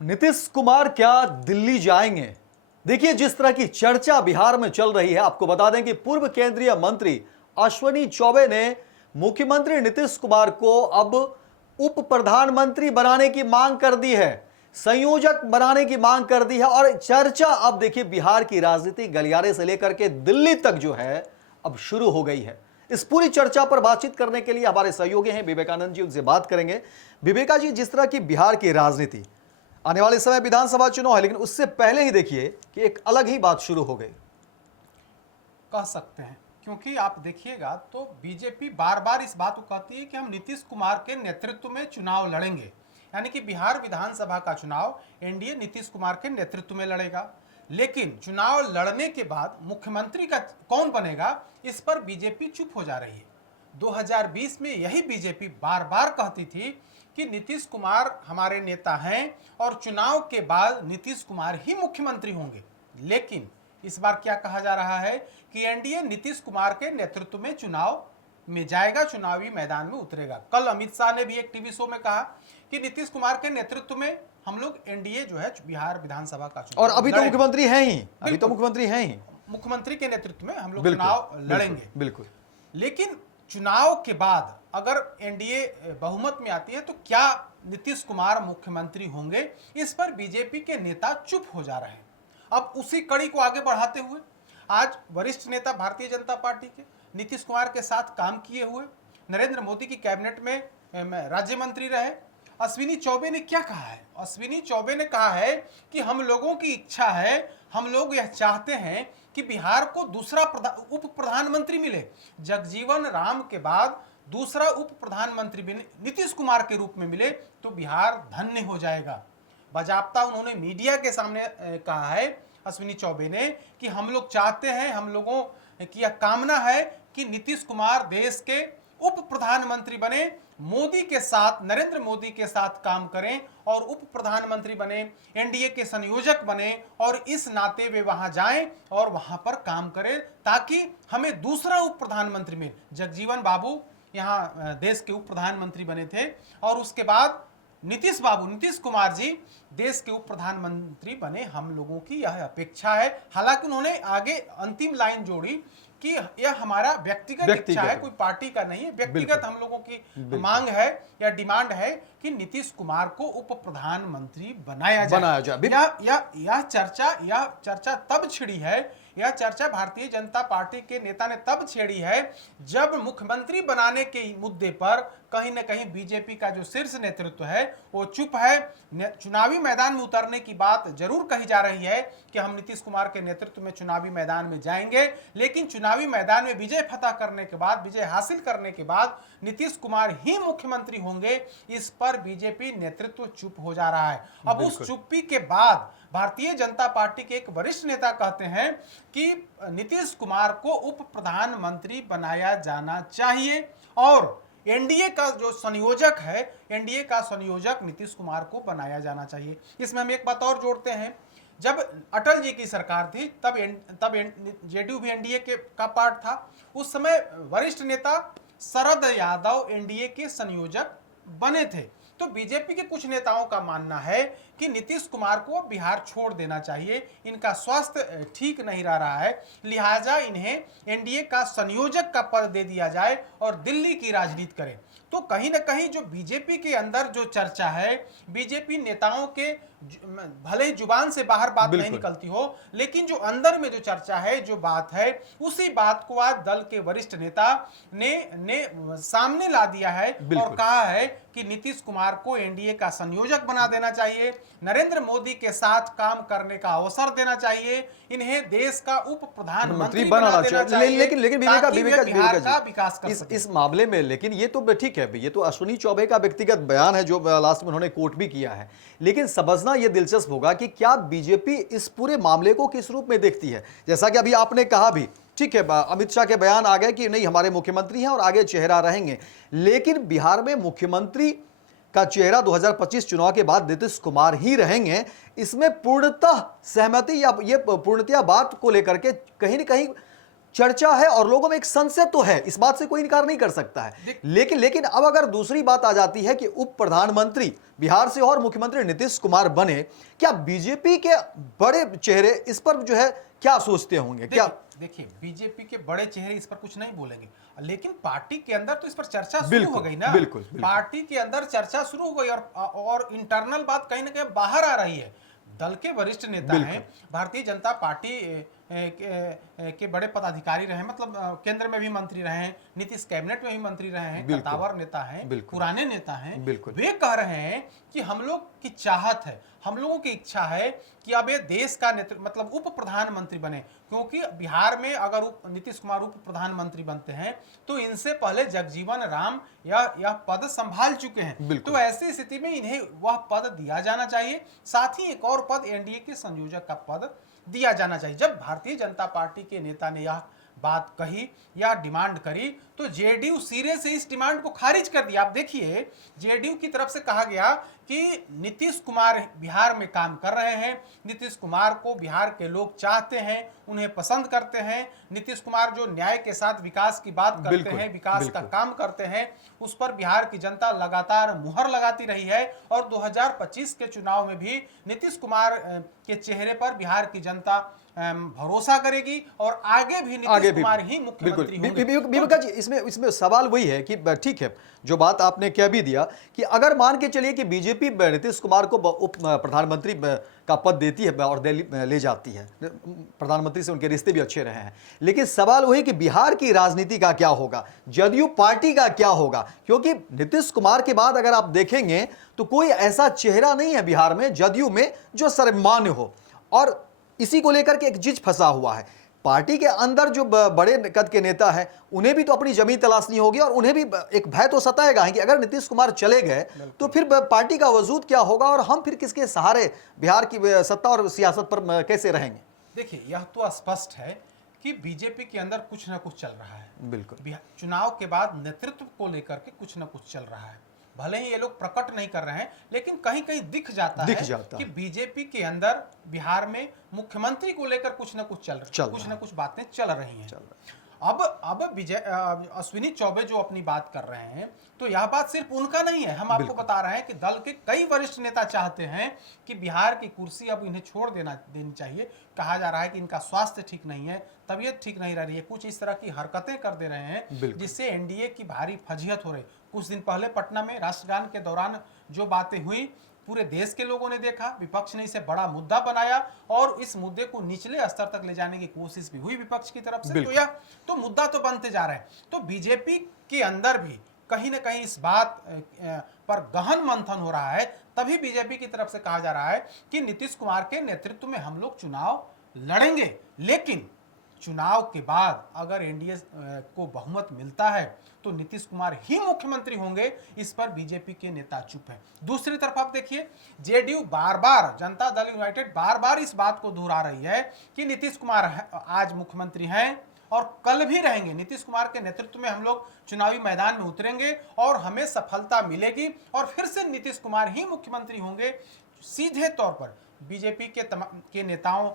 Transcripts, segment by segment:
नीतीश कुमार क्या दिल्ली जाएंगे? देखिए, जिस तरह की चर्चा बिहार में चल रही है, आपको बता दें कि पूर्व केंद्रीय मंत्री अश्विनी चौबे ने मुख्यमंत्री नीतीश कुमार को अब उप प्रधानमंत्री बनाने की मांग कर दी है, संयोजक बनाने की मांग कर दी है। और चर्चा अब देखिए बिहार की राजनीति गलियारे से लेकर के दिल्ली तक जो है अब शुरू हो गई है। इस पूरी चर्चा पर बातचीत करने के लिए हमारे सहयोगी हैं विवेकानंद जी, उनसे बात करेंगे। विवेका जी, जिस तरह की बिहार की राजनीति, आने वाले समय विधानसभा चुनाव है, लेकिन उससे पहले ही देखिए कि एक अलग ही बात शुरू हो गई। कह सकते हैं, क्योंकि आप देखिएगा तो बीजेपी बार बार इस बात को कहती है कि हम नीतीश कुमार के नेतृत्व में चुनाव लड़ेंगे, यानी कि बिहार विधानसभा का चुनाव एनडीए नीतीश कुमार के नेतृत्व में लड़ेगा। लेकिन चुनाव लड़ने के बाद मुख्यमंत्री का कौन बनेगा, इस पर बीजेपी चुप हो जा रही है। 2020 में यही बीजेपी बार बार कहती थी कि नीतीश कुमार हमारे नेता हैं और चुनाव के बाद नीतीश कुमार ही मुख्यमंत्री होंगे। लेकिन इस बार क्या कहा जा रहा है कि एनडीए नीतीश कुमार के नेतृत्व में चुनाव में जाएगा, चुनावी मैदान में उतरेगा। कल अमित शाह ने भी एक टीवी शो में कहा कि नीतीश कुमार के नेतृत्व में हम लोग एनडीए जो है बिहार विधानसभा का चुनाव, और अभी तो मुख्यमंत्री हैं ही, अभी तो मुख्यमंत्री हैं ही, मुख्यमंत्री के नेतृत्व में हम लोग चुनाव लड़ेंगे। बिल्कुल। लेकिन चुनाव के बाद अगर एनडीए बहुमत में आती है तो क्या नीतीश कुमार मुख्यमंत्री होंगे, इस पर बीजेपी के नेता चुप हो जा रहे हैं। अब उसी कड़ी को आगे बढ़ाते हुए आज वरिष्ठ नेता भारतीय जनता पार्टी के नीतीश कुमार के साथ काम किए हुए, नरेंद्र मोदी की कैबिनेट में राज्य मंत्री रहे अश्विनी चौबे ने क्या कहा है? अश्विनी चौबे ने कहा है कि हम लोगों की इच्छा है, हम लोग यह चाहते हैं कि बिहार को दूसरा उप प्रधानमंत्री मिले। जगजीवन राम के बाद दूसरा उप प्रधानमंत्री नीतीश कुमार के रूप में मिले तो बिहार धन्य हो जाएगा। बाजाप्ता उन्होंने मीडिया के सामने कहा है अश्विनी चौबे ने कि हम लोग चाहते हैं, हम लोगों की यह कामना है कि नीतीश कुमार देश के उप प्रधानमंत्री बने, मोदी के साथ, नरेंद्र मोदी के साथ काम करें और उप प्रधानमंत्री बने, एनडीए के संयोजक बने और इस नाते वे वहां जाएं और वहां पर काम करें ताकि हमें दूसरा उप प्रधानमंत्री मिले। जगजीवन बाबू यहां देश के उप प्रधानमंत्री बने थे और उसके बाद नीतीश कुमार जी देश के उप प्रधानमंत्री बने, हम लोगों की यह अपेक्षा है। हालांकि उन्होंने आगे अंतिम लाइन जोड़ी कि यह हमारा व्यक्तिगत इच्छा है, कोई पार्टी का नहीं है, व्यक्तिगत हम लोगों की मांग है या डिमांड है कि नीतीश कुमार को उप प्रधानमंत्री बनाया जाए। यह चर्चा तब छिड़ी है, यह चर्चा भारतीय जनता पार्टी के नेता ने तब छेड़ी है जब मुख्यमंत्री बनाने के मुद्दे पर कहीं न कहीं बीजेपी का जो शीर्ष नेतृत्व है वो चुप है। चुनावी मैदान में उतरने की बात जरूर कही जा रही है कि हम नीतीश कुमार के नेतृत्व में चुनावी मैदान में जाएंगे, लेकिन चुनावी मैदान में विजय फतह करने के बाद, विजय हासिल करने के बाद नीतीश कुमार ही मुख्यमंत्री होंगे, इस पर बीजेपी नेतृत्व चुप हो जा रहा है। अब उस चुप्पी के बाद भारतीय जनता पार्टी के एक वरिष्ठ नेता कहते हैं कि नीतीश कुमार को उप प्रधानमंत्री बनाया जाना चाहिए और एनडीए का जो संयोजक है, एनडीए का संयोजक नीतीश कुमार को बनाया जाना चाहिए। इसमें हम एक बात और जोड़ते हैं, जब अटल जी की सरकार थी तब जेडीयू भी एनडीए का पार्ट था। उस समय वरिष्ठ नेता शरद यादव एनडीए के संयोजक बने थे। तो बीजेपी के कुछ नेताओं का मानना है कि नीतीश कुमार को बिहार छोड़ देना चाहिए, इनका स्वास्थ्य ठीक नहीं रह रहा है, लिहाजा इन्हें एनडीए का संयोजक का पद दे दिया जाए और दिल्ली की राजनीति करें। तो कहीं ना कहीं जो बीजेपी के अंदर जो चर्चा है, बीजेपी नेताओं के भले ही जुबान से बाहर बात नहीं निकलती हो, लेकिन जो अंदर में जो चर्चा है, जो बात है, उसी बात को आज दल के वरिष्ठ नेता ने सामने ला दिया है और कहा है कि नीतीश कुमार को एनडीए का संयोजक बना देना चाहिए, नरेंद्र मोदी के साथ काम करने का अवसर देना चाहिए, इन्हें देश का उप प्रधानमंत्री बना देना चाहिए। लेकिन बिहार का विकास कर इस मामले में, लेकिन ये तो ठीक है, ये तो अश्विनी चौबे का व्यक्तिगत बयान है जो लास्ट में उन्होंने कोट भी किया है, लेकिन समझना यह दिलचस्प होगा कि क्या बीजेपी इस पूरे मामले को किस रूप में देखती है। जैसा कि अभी आपने कहा भी, ठीक है, अमित शाह के बयान आ गए कि नहीं हमारे मुख्यमंत्री हैं और आगे चेहरा रहेंगे, लेकिन बिहार में मुख्यमंत्री का चेहरा 2025 चुनाव के बाद नीतीश कुमार ही रहेंगे, इसमें पूर्णतः सहमति या ये पूर्णतया बात को लेकर के कहीं न कहीं चर्चा है और लोगों में एक संशय तो है, इस बात से कोई इनकार नहीं कर सकता है। लेकिन अब अगर दूसरी बात आ जाती है कि उप प्रधानमंत्री बिहार से और मुख्यमंत्री नीतीश कुमार बने, क्या बीजेपी के बड़े चेहरे इस पर जो है क्या सोचते होंगे? क्या देखिए, बीजेपी के बड़े चेहरे इस पर कुछ नहीं बोलेंगे, लेकिन पार्टी के अंदर तो इस पर चर्चा शुरू बिल्कुल, हो गई ना। बिल्कुल। पार्टी के अंदर चर्चा शुरू हो गई और इंटरनल बात कहीं ना कहीं बाहर आ रही है। दल के वरिष्ठ नेता हैं, भारतीय जनता पार्टी के बड़े पदाधिकारी रहे, मतलब केंद्र में भी मंत्री रहे हैं, नीतीश कैबिनेट में भी मंत्री रहे हैं, कद्दावर नेता हैं, पुराने नेता हैं। वे कह रहे हैं कि हम लोग की चाहत है, हम लोगों की इच्छा है कि अब ये देश का मतलब उप प्रधानमंत्री बने, क्योंकि बिहार में अगर नीतीश कुमार उप प्रधानमंत्री बनते हैं तो इनसे पहले जगजीवन राम यह पद संभाल चुके हैं। तो ऐसी स्थिति में इन्हें वह पद दिया जाना चाहिए, साथ ही एक और पद एनडीए के संयोजक का पद दिया जाना चाहिए। जब भारतीय जनता पार्टी के नेता ने यह बात कही या डिमांड करी तो जेडीयू सिरे से इस डिमांड को खारिज कर दिया। आप देखिए, जेडीयू की तरफ से कहा गया कि नीतीश कुमार बिहार में काम कर रहे हैं, नीतीश कुमार को बिहार के लोग चाहते हैं, उन्हें पसंद करते हैं। नीतीश कुमार जो न्याय के साथ विकास की बात करते हैं, विकास का काम करते हैं, उस पर बिहार की जनता लगातार मुहर लगाती रही है और 2025 के चुनाव में भी नीतीश कुमार के चेहरे पर बिहार की जनता भरोसा करेगी और आगे भी नीतीश कुमार ही मुख्यमंत्री होंगे। विवेका जी, इसमें सवाल वही है कि ठीक है, जो बात आपने कह भी दिया कि अगर मान के चलिए कि बीजेपी नीतीश कुमार को उप प्रधानमंत्री का पद देती है और दिल्ली ले जाती है, प्रधानमंत्री से उनके रिश्ते भी अच्छे रहे हैं, लेकिन सवाल वही कि बिहार की राजनीति का क्या होगा, जदयू पार्टी का क्या होगा? क्योंकि नीतीश कुमार के बाद अगर आप देखेंगे तो कोई ऐसा चेहरा नहीं है बिहार में, जदयू में, जो सर्वमान्य हो, और इसी को लेकर के एक जिज फंसा हुआ है। पार्टी के अंदर जो बड़े कद के नेता हैं, उन्हें भी तो अपनी जमीन तलाशनी होगी और उन्हें भी एक भय तो सताएगा कि अगर नीतीश कुमार चले गए तो फिर पार्टी का वजूद क्या होगा और हम फिर किसके सहारे बिहार की सत्ता और सियासत पर कैसे रहेंगे? देखिए, यह तो स्पष्ट है कि बीजेपी के अंदर कुछ ना कुछ चल रहा है। बिल्कुल, चुनाव के बाद नेतृत्व को लेकर के कुछ ना कुछ चल रहा है। भले ही ये लोग प्रकट नहीं कर रहे हैं, लेकिन कहीं कहीं दिख जाता है कि बीजेपी के अंदर बिहार में मुख्यमंत्री को लेकर कुछ ना कुछ कुछ ना कुछ बातें चल रही हैं। अब अश्विनी चौबे जो अपनी बात कर रहे हैं, तो यह बात सिर्फ उनका नहीं है। हम आपको बता रहे हैं कि दल के कई वरिष्ठ नेता चाहते हैं कि बिहार की कुर्सी अब इन्हें छोड़ देनी चाहिए। कहा जा रहा है कि इनका स्वास्थ्य ठीक नहीं है, तबीयत ठीक नहीं रह रही है, कुछ इस तरह की हरकतें कर दे रहे हैं जिससे एनडीए की भारी फजीहत हो रही। कुछ दिन पहले पटना में राष्ट्रगान के दौरान जो बातें हुई, पूरे देश के लोगों ने देखा, विपक्ष ने इसे बड़ा मुद्दा बनाया और इस मुद्दे को निचले स्तर तक ले जाने की कोशिश भी हुई विपक्ष की तरफ से। तो यह तो मुद्दा तो बनते जा रहे हैं। तो बीजेपी के अंदर भी कहीं ना कहीं इस बात पर गहन मंथन हो रहा है। तभी बीजेपी की तरफ से कहा जा रहा है कि नीतीश कुमार के नेतृत्व में हम लोग चुनाव लड़ेंगे, लेकिन चुनाव के बाद अगर एनडीए को बहुमत मिलता है तो नीतीश कुमार ही मुख्यमंत्री होंगे। इस पर बीजेपी के नेता चुप हैं। दूसरी तरफ आप देखिए, जेडीयू बार बार, जनता दल यूनाइटेड बार बार इस बात को दोहरा रही है कि नीतीश कुमार आज मुख्यमंत्री हैं और कल भी रहेंगे। नीतीश कुमार के नेतृत्व में हम लोग चुनावी मैदान में उतरेंगे और हमें सफलता मिलेगी और फिर से नीतीश कुमार ही मुख्यमंत्री होंगे। सीधे तौर पर बीजेपी के नेताओं,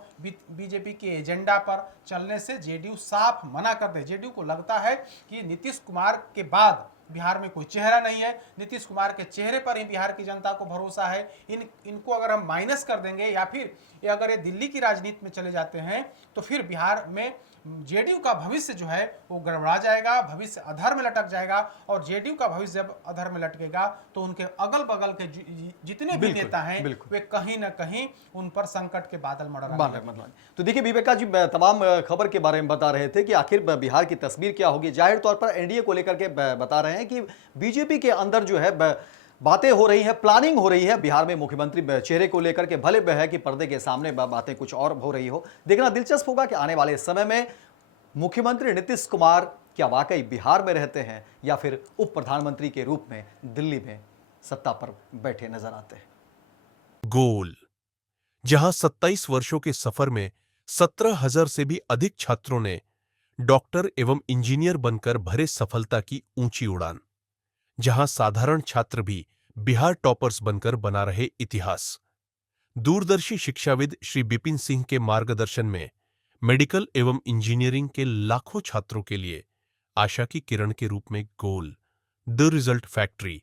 बीजेपी के एजेंडा पर चलने से जेडीयू साफ मना कर दे। जेडीयू को लगता है कि नीतीश कुमार के बाद बिहार में कोई चेहरा नहीं है, नीतीश कुमार के चेहरे पर ही बिहार की जनता को भरोसा है। इनको अगर हम माइनस कर देंगे या फिर अगर ये दिल्ली की राजनीति में चले जाते हैं तो फिर बिहार में जेडीयू का भविष्य जो है वो गड़बड़ा जाएगा, भविष्य अधर में लटक जाएगा। और जेडीयू का भविष्य जब अधर में लटकेगा तो उनके अगल बगल के जितने भी नेता हैं वे कहीं ना कहीं उन पर संकट के बादल मंडरा। तो देखिए विवेका जी, तमाम खबर के बारे में बता रहे थे कि आखिर बिहार की तस्वीर क्या होगी। जाहिर तौर पर एनडीए को लेकर के बता रहे हैं कि बीजेपी के अंदर जो है बातें हो रही है, प्लानिंग हो रही है बिहार में मुख्यमंत्री चेहरे को लेकर के। भले है कि पर्दे के सामने बातें कुछ और हो रही हो। देखना दिलचस्प होगा कि आने वाले समय में मुख्यमंत्री नीतीश कुमार क्या वाकई बिहार में रहते हैं या फिर उप प्रधानमंत्री के रूप में दिल्ली में सत्ता पर बैठे नजर आते हैं। गोल, जहां 27 वर्षों के सफर में 17,000 से भी अधिक छात्रों ने डॉक्टर एवं इंजीनियर बनकर भरे सफलता की ऊंची उड़ान, जहां साधारण छात्र भी बिहार टॉपर्स बनकर बना रहे इतिहास। दूरदर्शी शिक्षाविद श्री बिपिन सिंह के मार्गदर्शन में मेडिकल एवं इंजीनियरिंग के लाखों छात्रों के लिए आशा की किरण के रूप में गोल, द रिजल्ट फैक्ट्री।